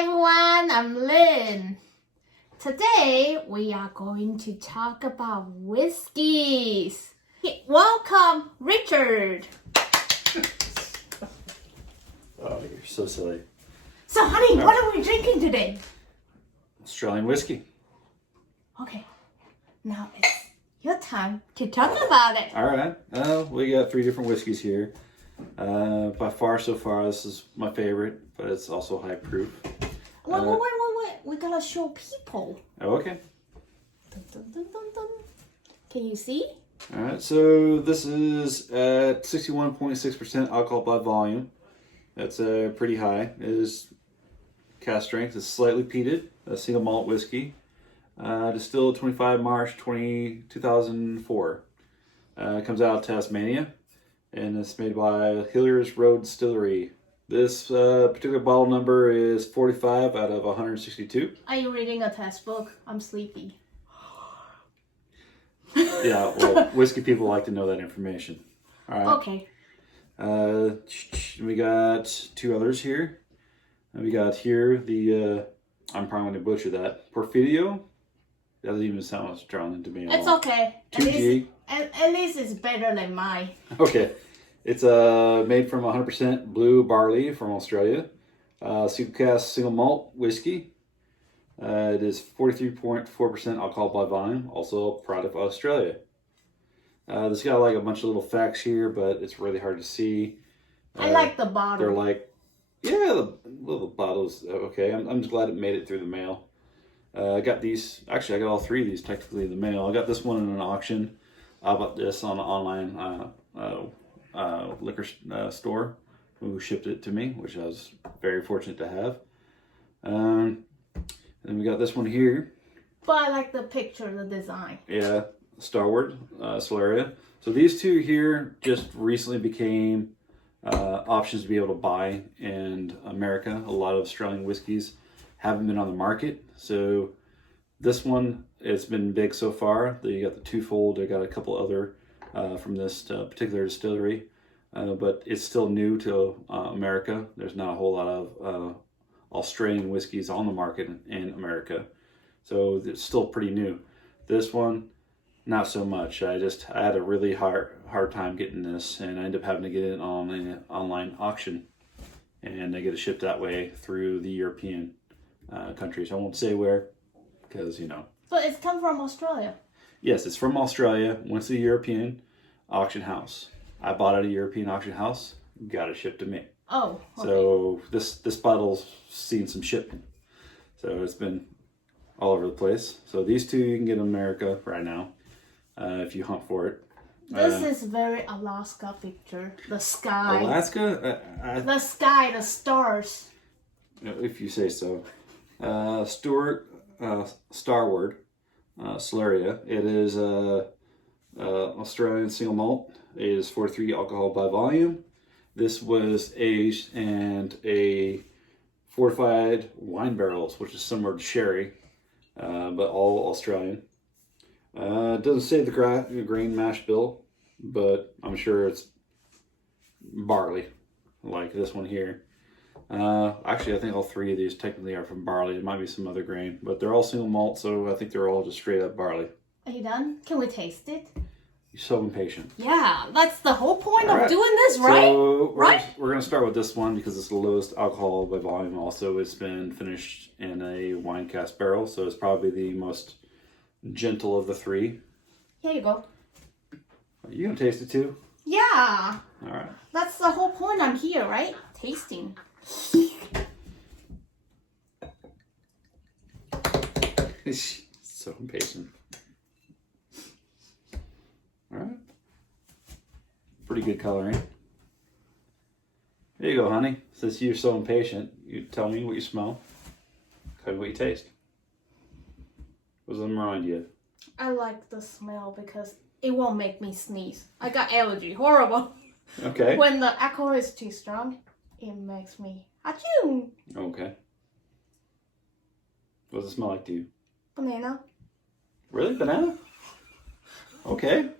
everyone, I'm Lynn. Today we are going to talk about whiskeys. Welcome, Richard. Oh, you're so silly. So honey, what are we drinking today? Australian whiskey. Okay, now it's your time to talk about it. All right. We got 3 different whiskeys here. By far, so far, this is my favorite, but it's also high proof. Wait. We gotta show people. Oh, okay. Dun, dun, dun, dun, dun. Can you see? All right. So this is at 61.6% alcohol by volume. That's pretty high. It is cask strength. It's slightly peated. A single malt whiskey. Distilled 25 March 2004. It comes out of Tasmania, and it's made by Hilliers Road Distillery. This particular bottle number is 45 out of 162. Are you reading a textbook? I'm sleepy. Yeah, well, whiskey people like to know that information. All right. Okay. We got 2 others here. We got here the, I'm probably going to butcher that, Porfidio. That doesn't even sound Australian to me at all. It's okay. 2G. At least it's better than mine. Okay. It's made from 100% blue barley from Australia. Single cask single malt whiskey. It is 43.4% alcohol by volume. Also a product of Australia. This got like a bunch of little facts here, but it's really hard to see. I like the bottle. They're like, yeah, the little bottles. Okay, I'm just glad it made it through the mail. I got these. Actually, I got all 3 of these technically in the mail. I got this one in an auction. I bought this on an online liquor store who shipped it to me, which I was very fortunate to have. Then we got this one here. But I like the picture, the design. Yeah, Starward, Solaria. So these 2 here just recently became options to be able to buy in America. A lot of Australian whiskeys haven't been on the market. So this one, it's been big so far. You got the twofold. I got a couple other from this particular distillery. But it's still new to America. There's not a whole lot of Australian whiskeys on the market in America. So it's still pretty new. This one, not so much. I had a really hard time getting this, and I ended up having to get it on an online auction. And I get it shipped that way through the European countries. I won't say where, because, you know. But it's come from Australia. Yes, it's from Australia. Went to the European auction house. I bought it at a European auction house. Got it shipped to me. Oh, okay. So this bottle's seen some shipment. So it's been all over the place. So these 2 you can get in America right now if you hunt for it. This is very Alaska picture. The sky. Alaska? The sky, the stars. If you say so. Starward, Solaria. It is Australian single malt. It is 43 alcohol by volume. This was aged in a fortified wine barrels, which is similar to sherry, but all Australian. It doesn't say the grain mash bill, but I'm sure it's barley, like this one here. Actually, I think all 3 of these technically are from barley. It might be some other grain, but they're all single malt, so I think they're all just straight up barley. Are you done? Can we taste it? You're so impatient. Yeah, that's the whole point All of right. doing this, right? So right? We're going to start with this one because it's the lowest alcohol by volume. Also, it's been finished in a wine cask barrel, so it's probably the most gentle of the 3. Here you go. Are you going to taste it too? Yeah. All right. That's the whole point. I'm here, right? Tasting. So impatient. All right. Pretty good coloring. There you go, honey. Since you're so impatient, you tell me what you smell. Tell me what you taste. What does it remind you of? I like the smell because it won't make me sneeze. I got allergy. Horrible. Okay. When the alcohol is too strong, it makes me achoo. Okay. What does it smell like to you? Banana. Really? Banana? Okay.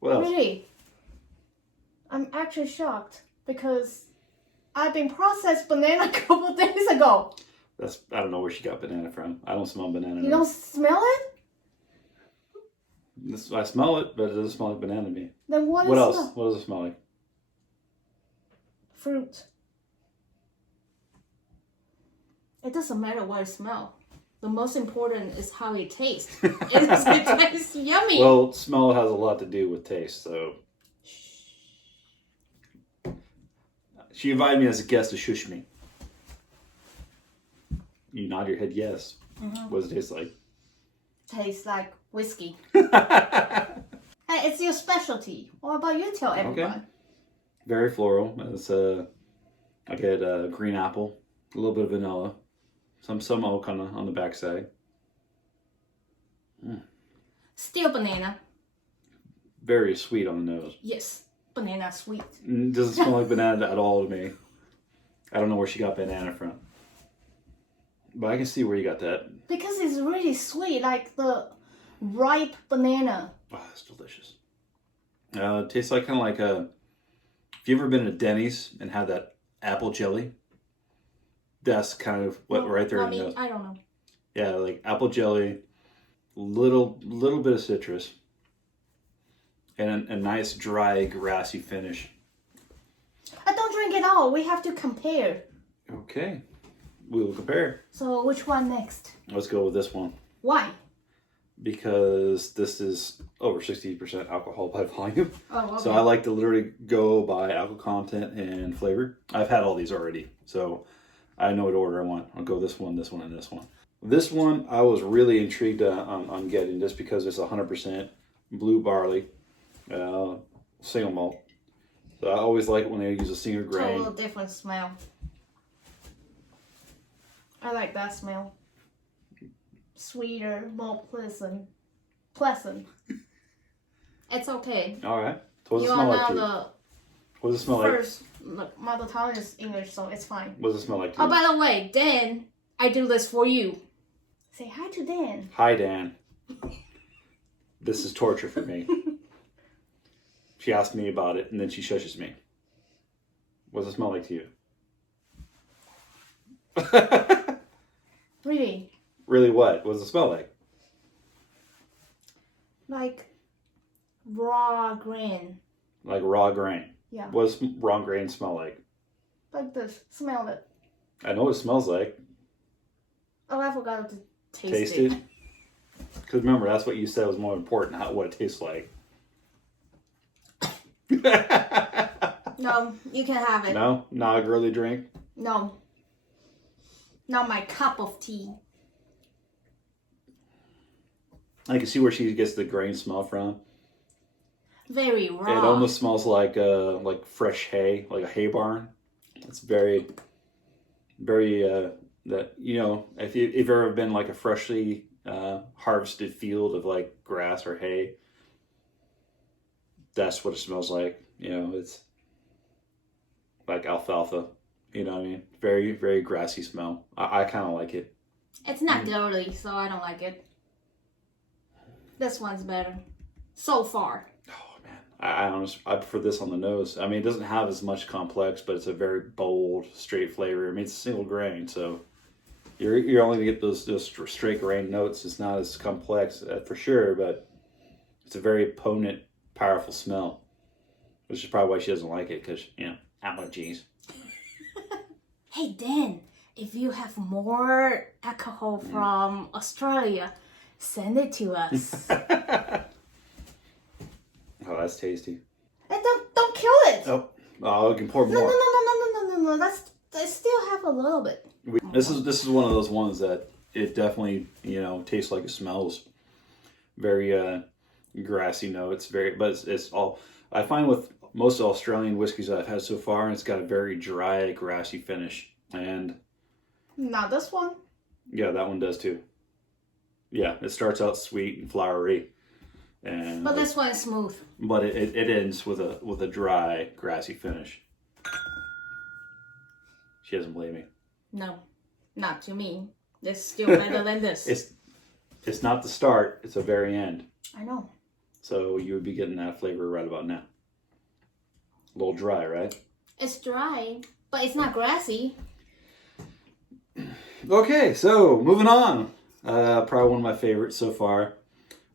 What else? Really? I'm actually shocked because I've been processed banana a couple days ago. I don't know where she got banana from. I don't smell banana. You don't smell it? I smell it, but it doesn't smell like banana to me. Then what What is else? smell? What does it smell like? Fruit. It doesn't matter what it smells. The most important is how it tastes. It tastes yummy. Well, smell has a lot to do with taste, so. She invited me as a guest to shush me. You nod your head yes. Mm-hmm. What does it taste like? Tastes like whiskey. Okay. Hey, it's your specialty. What about you tell everyone? Okay. Very floral. It's I get green apple, a little bit of vanilla, some oak on the backside. Still banana. Very sweet on the nose. Yes, banana sweet. Doesn't smell like banana at all to me. I don't know where she got banana from. But I can see where you got that. Because it's really sweet, like the ripe banana. Oh, it's delicious. It tastes like kind of like a. If you ever been to Denny's and had that apple jelly, that's kind of what right there in the nose. I don't know. Yeah, like apple jelly, little bit of citrus, and a nice dry grassy finish. I don't drink it all. We have to compare. Okay, we will compare. So which one next? Let's go with this one Why? because this is over 60% alcohol by volume. Oh, okay. So I like to literally go by alcohol content and flavor. I've had all these already, so I know what order I want. I'll go this one, and this one. This one I was really intrigued on getting just because it's 100% blue barley, single malt. So I always like it when they use a single grain. Total different smell. I like that smell. Sweeter, more pleasant. It's okay. All right. So what does You it are smell like now to you? the What does it smell like? first. Look, mother tongue is English, so it's fine. What does it smell like to Oh, you? by the way, Dan, I do this for you. Say hi to Dan. Hi, Dan. This is torture for me. She asked me about it, and then she shushes me. What does it smell like to you? Really? Really what? What does it smell like? Like raw grain. Like raw grain. Yeah. What does raw grain smell like? Like this. Smell it. I know what it smells like. Oh, I forgot to taste Taste it. it? Because remember, that's what you said was more important, not what it tastes like. No, you can have it. No? Not a girly drink? No. Not my cup of tea. I can see where she gets the grain smell from. Very raw. It almost smells like fresh hay, like a hay barn. It's very, very that if you've ever been like a freshly harvested field of like grass or hay, that's what it smells like. It's like alfalfa. You know what I mean? Very, very grassy smell. I kind of like it. It's not girly, so I don't like it. This one's better. So far. Oh man, I prefer this on the nose. I mean, it doesn't have as much complex, but it's a very bold, straight flavor. I mean, it's a single grain, so you're only gonna get those straight grain notes. It's not as complex for sure, but it's a very potent, powerful smell, which is probably why she doesn't like it because allergies. Hey Dan, if you have more alcohol from Australia, send it to us. Oh, that's tasty. Hey, don't kill it. Oh, we can pour No. more. That's I still have a little bit. This is one of those ones that it definitely tastes like it smells. Very grassy notes. But it's all. I find with most Australian whiskeys I've had so far, it's got a very dry, grassy finish, and Not this one. yeah, that one does too. Yeah, it starts out sweet and flowery, and But this one is smooth. but it ends with a dry, grassy finish. She doesn't believe me. No, not to me. It's still better than this. It's not the start; it's the very end. I know. So you would be getting that flavor right about now. A little dry, right? It's dry, but it's not grassy. Okay, so moving on. Probably one of my favorites so far.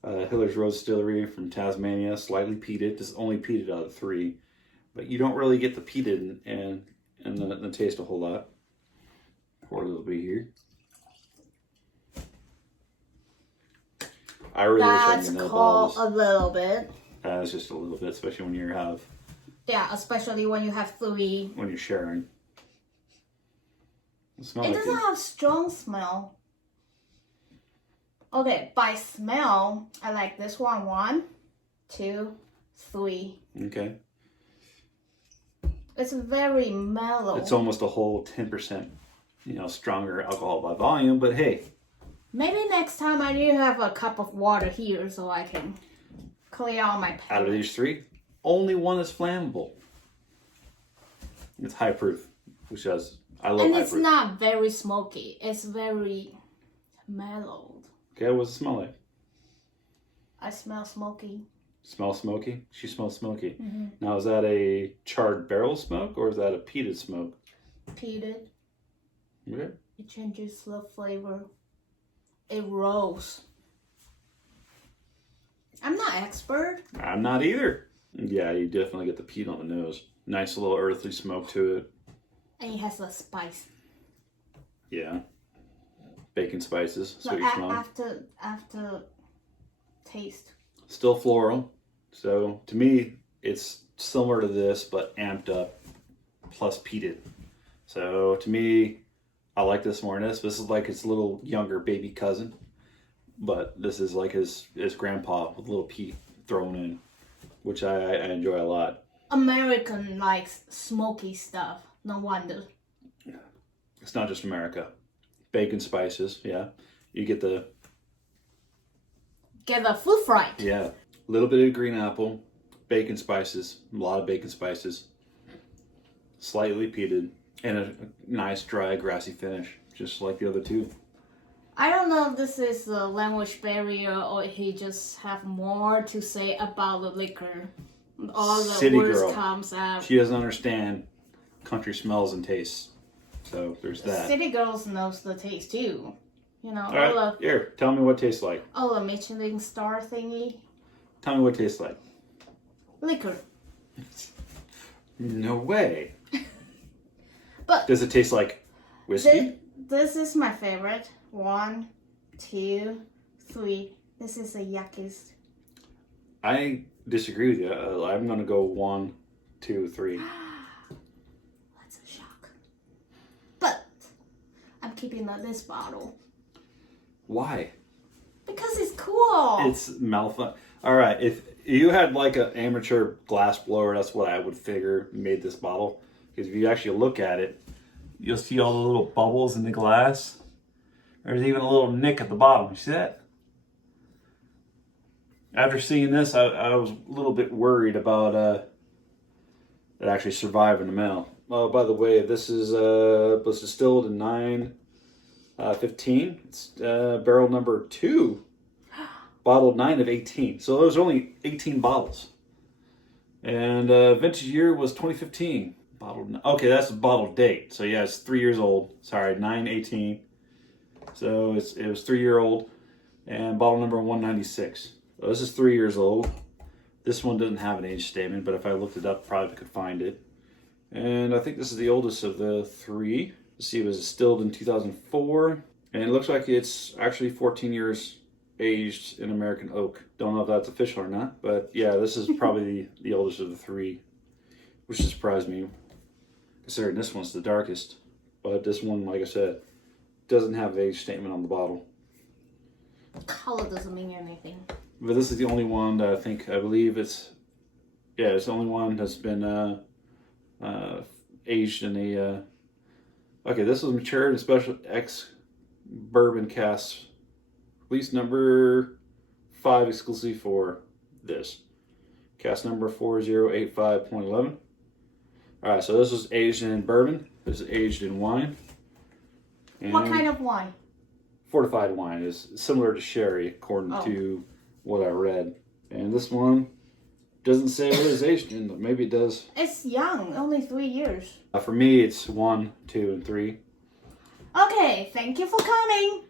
Hiller's Road Distillery from Tasmania, slightly peated. This is only peated out of 3, but you don't really get the peated and the taste a whole lot. Pour a little bit here. I really wish I That's could know called all a little bit. this. It's just a little bit, especially when you have Yeah, especially when you have 3. when you're sharing. It smells It like doesn't have strong smell. Okay, by smell, I like this one. 1, 2, 3. Okay. It's very mellow. It's almost a whole 10%, stronger alcohol by volume, but hey. Maybe next time I need to have a cup of water here so I can clear out my palate. Out of these 3, only one is flammable. It's high proof, which has I love and high it's proof. not very smoky. It's very mellow. Okay, what's it smell like? I smell smoky. Smell smoky? She smells smoky. Mm-hmm. Now, is that a charred barrel smoke or is that a peated smoke? Peated. Okay. It changes the flavor. It rolls. I'm not expert. I'm not either. Yeah, you definitely get the peat on the nose. Nice little earthy smoke to it. And it has a spice. Yeah. Bacon spices. So Sweet smell. after taste. Still floral. So to me, it's similar to this, but amped up plus peated. So to me, I like this more than this. This is like his little younger baby cousin, but this is like his grandpa with a little peat thrown in, which I enjoy a lot. American likes smoky stuff. No wonder. It's not just America. Bacon spices, yeah. You get the food fright. yeah, a little bit of green apple, bacon spices, a lot of bacon spices, slightly peated, and a nice dry grassy finish, just like the other 2. I don't know if this is a language barrier or he just have more to say about the liquor. All the City words girl. comes out. She doesn't understand country smells and tastes, so there's that. City girls knows the taste too. You know, All right, here, tell me what it tastes like. all the Michelin star thingy. Tell me what it tastes like. Liquor. No way. But Does it taste like whiskey? this is my favorite. 1, 2, 3. This is the yuckiest. I disagree with you. I'm gonna go 1, 2, 3. That's a shock. But I'm keeping this bottle Why? because it's cool. It's malfun. All right, if you had like an amateur glass blower, that's what I would figure made this bottle. Because if you actually look at it, you'll see all the little bubbles in the glass. There's even a little nick at the bottom. You see that? After seeing this, I was a little bit worried about it actually surviving the mail. Oh, by the way, this was distilled in 9/15. It's barrel number 2, bottled 9 of 18. So there's only 18 bottles. And vintage year was 2015. Bottled. Okay, that's the bottle date. So yeah, it's 3 years old. Sorry, 9/18. So it was 3 year old, and bottle number 196. So this is 3 years old. This one doesn't have an age statement, but if I looked it up, probably could find it. And I think this is the oldest of the 3. Let's see, it was distilled in 2004, and it looks like it's actually 14 years aged in American oak. Don't know if that's official or not, but yeah, this is probably the oldest of the 3, which surprised me, considering this one's the darkest. But this one, like I said, doesn't have an age statement on the bottle. Color doesn't mean anything. But this is the only one that I believe it's the only one that's been aged in a. Okay, this was matured in special ex-bourbon casks, release number 5 exclusively for this. Cask number 4085.11. Alright, so this was aged in bourbon. This is aged in wine. And What kind of wine? fortified wine is similar to sherry, according to what I read. And this one doesn't say what it's aged in, but maybe it does. It's young, only 3 years. For me, it's 1, 2, and 3. Okay, thank you for coming.